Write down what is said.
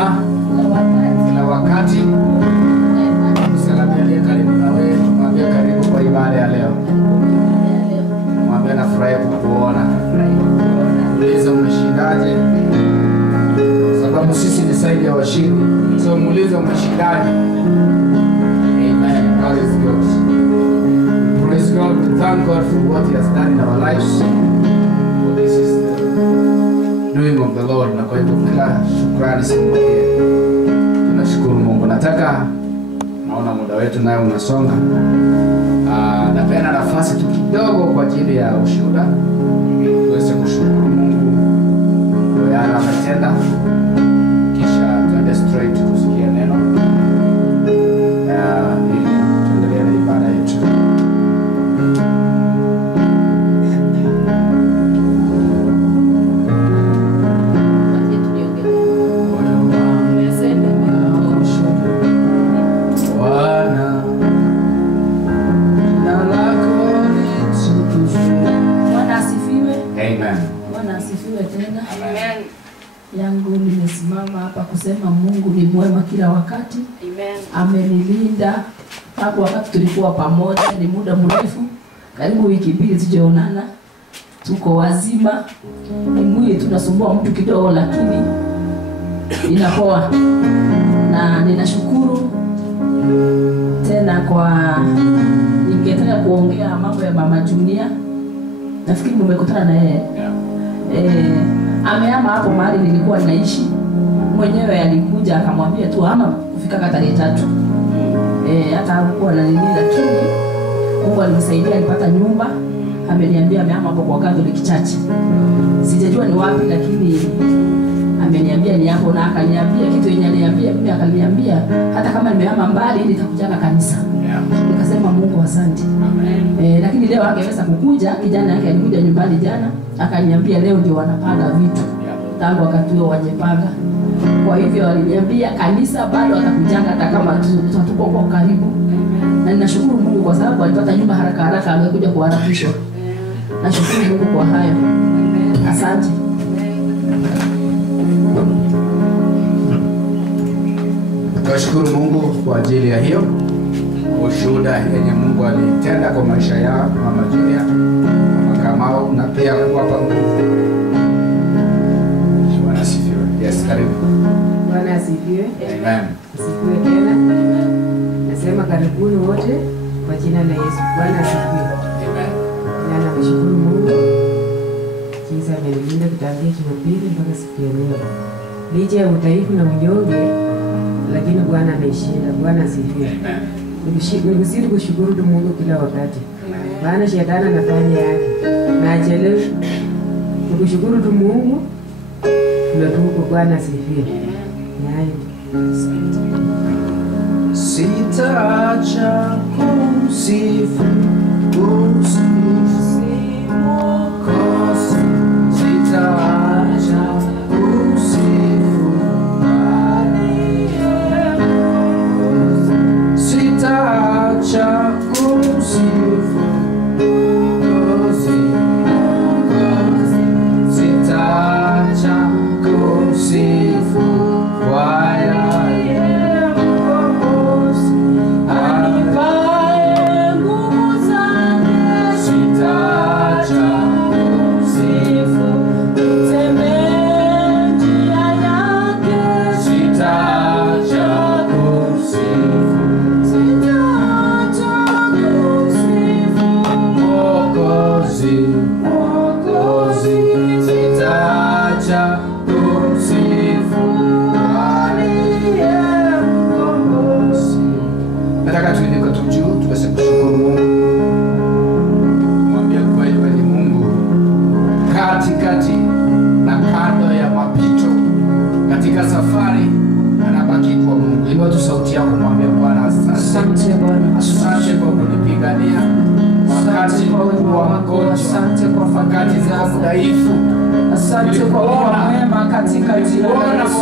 mwema kila wakati. Salamia karibu na wewe, mwambie karibu kwa ibada ya leo. Mwambie nafurahi kukuona. Muulize umeshindaje? Sababu sisi ni zaidi ya washindi. So muulize umeshindaje? Amen. God is good. Praise God. Thank God for what He has done in our lives. For this is the doing of the Lord. Na kwa hivyo kila shukrani simwambie. Tunashukuru Mungu. Naona muda wetu nayo unasonga. Napenda nafasi tu kidogo kwa ajili ya ushuhuda. Tuweze kushukuru Mungu kwa yale ametenda. Kisha tuende straight kusikia neno. Ili tuendelee na ibada yetu. Yangu nimesimama hapa kusema Mungu ni mwema kila wakati. Amen. Amenilinda hapo wakati tulikuwa pamoja, ni muda mrefu. Karibu wiki mbili tujaonana. Tuko wazima. Ni mwili tunasumbua mtu kidogo lakini inapoa. Na ninashukuru tena kwa ningetaka kuongea mambo ya Mama Junior. Nafikiri mmekutana na yeye. Amehama hapo mahali nilikuwa naishi. Mwenyewe alikuja akamwambia tu ama kufika tarehe 3. Hata hakuwa na nini lakini Mungu alimsaidia alipata nyumba. Ameniambia amehama hapo kwa Catholic Church. Sijajua ni wapi lakini ameniambia ni hapo na akaniambia kitu yenye aliniambia mimi akaniambia hata kama nimehama mbali nitakujaga kanisa. Nikasema Mungu asante. Amen. Lakini leo angeweza kukuja, kijana yake alikuja nyumbani jana, akaniambia leo ndio wanapanga vitu. Tangu wakati huo wajepanga. Kwa hivyo aliniambia kanisa bado atakujanga hata kama tuko kwa karibu. Na ninashukuru Mungu kwa sababu alipata nyumba haraka haraka angekuja kuharakishwa. Nashukuru Mungu kwa hayo. Asante. Tunashukuru Mungu kwa ajili ya hiyo ushuhuda yenye Mungu alitenda kwa maisha ya Mama Junior, Mama Kamau na pia kuwapa nguvu. Bwana asifiwe. Yes, karibu. Bwana asifiwe. Amen. Asifiwe tena. Nasema karibuni wote kwa jina la Yesu. Bwana asifiwe. Amen. Na namshukuru Mungu jinsi amenilinda kutangia Jumapili mpaka siku ya leo. Licha ya udhaifu na unyonge lakini Bwana ameshinda. Bwana asifiwe. Amen. Nikuzidi kushukuru tu Mungu kila wakati. Maana shetani anafanya yake. Na achelewe. Nikushukuru tu Mungu. Tunatuko. Bwana asifiwe. Sitaacha kumsifu Mwokozi. Sitaacha kumsifu Sitaacha kumsifu Mwokozi. Sitaacha kumsifu kwa yale Mwokozi anipaye nguvu zake. Sitaacha kumsifu nitembee njia yake. Sitaacha kumsifu Mwokozi. Sitaacha kumsifu aliye mkombozi. Nataka tuinuke tu juu tuweze kushukuru Mungu. Mwambie kweli wewe ni Mungu katikati na kando ya mapito katika safari anabaki kwa Mungu. Inua tu sauti yako mwambie Bwana asante Bwana. Asante kwa kunipigania wakati wa mgonjwa, asante kwa wakati za udhaifu, asante kwa kuwa mwema katika jina la Yesu.